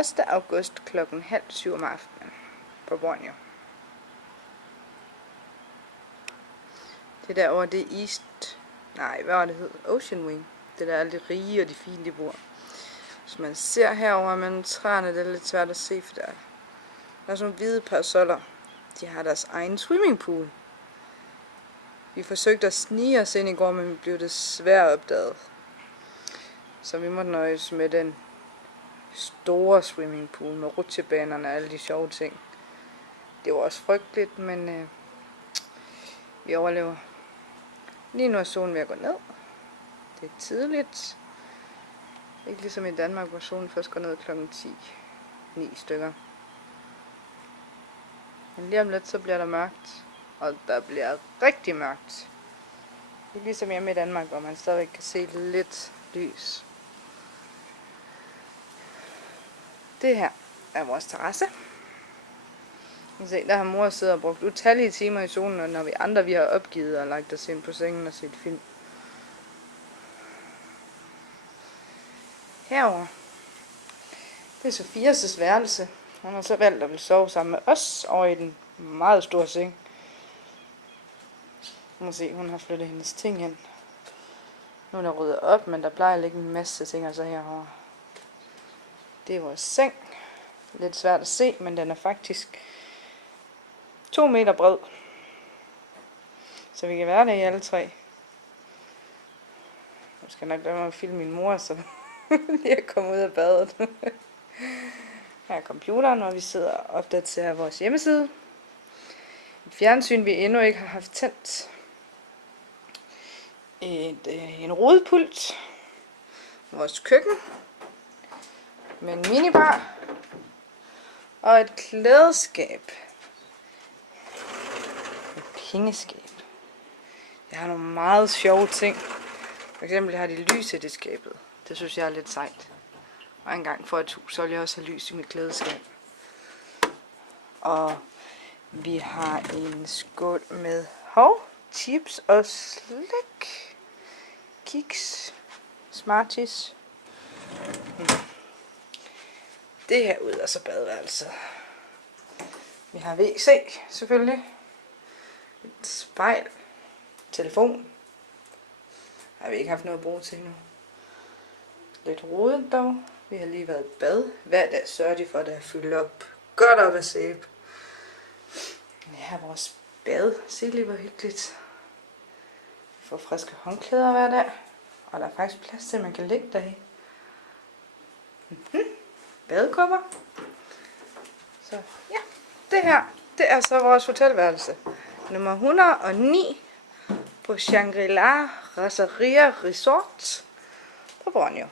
1. august kl. 6:30 om aftenen på Borneo. Det derovre, det er East... Nej, hvad var det hed? Ocean Wing. Det der er alle de rige og de fine, de bor. Hvis man ser herover mellem træerne, det er lidt svært at se, for der er sådan nogle hvide parasoller. De har deres egen swimmingpool. Vi forsøgte at snige os ind i går, men vi blev desværre opdaget. Så vi måtte nøjes med den store swimmingpool med rutsjebanerne og alle de sjove ting. Det var også frygteligt, men vi overlever. Lige nu er solen ved at gå ned. Det er tidligt. Ikke ligesom i Danmark, hvor solen først går ned kl. 9 stykker. Men lige om lidt, så bliver der mørkt. Og der bliver rigtig mørkt. Det er ligesom hjemme i Danmark, hvor man stadigvæk kan se lidt lys. Det her er vores terrasse. Se, der har mor siddet og brugt utallige timer i solen, og når vi andre vi har opgivet og lagt os ind på sengen og set film. Herover, det er Sofias' værelse. Hun har så valgt at vil sove sammen med os over i den meget store seng. Må se, hun har flyttet hendes ting hen. Nu er der ryddet op, men der plejer at ligge en masse ting så herovre. Det er vores seng. Lidt svært at se, men den er faktisk 2 meter bred. Så vi kan være der i alle tre. Jeg skal nok lade mig at filme min mor, så lige at komme ud af badet. Her er computeren, hvor vi sidder og opdaterer vores hjemmeside. Et fjernsyn, vi endnu ikke har haft tændt. En rodepult. Vores køkken. Med en minibar. Og et klædeskab. Et pengeskab. Jeg har nogle meget sjove ting. For eksempel har de lys i det skabet. Det synes jeg er lidt sejt. Og engang for et hus, så vil jeg også have lys i mit klædeskab. Og vi har en skål med chips og slik. Kiks. Smarties. Det her ud er så badeværelset. Vi har WC selvfølgelig. Et spejl. Telefon. Har vi ikke haft noget at bruge til endnu. Lidt rodet dog. Vi har lige været i bad. Hver dag sørger de for, at det er fyldt op. Godt op af sæbe. Her er vores bad. Se lige hvor hyggeligt. Vi får friske håndklæder hver dag. Og der er faktisk plads til, at man kan ligge der i. Badekopper. Så ja, det her, det er så vores hotelværelse. Nummer 109 på Shangri-La Raseria Resort på Borneo.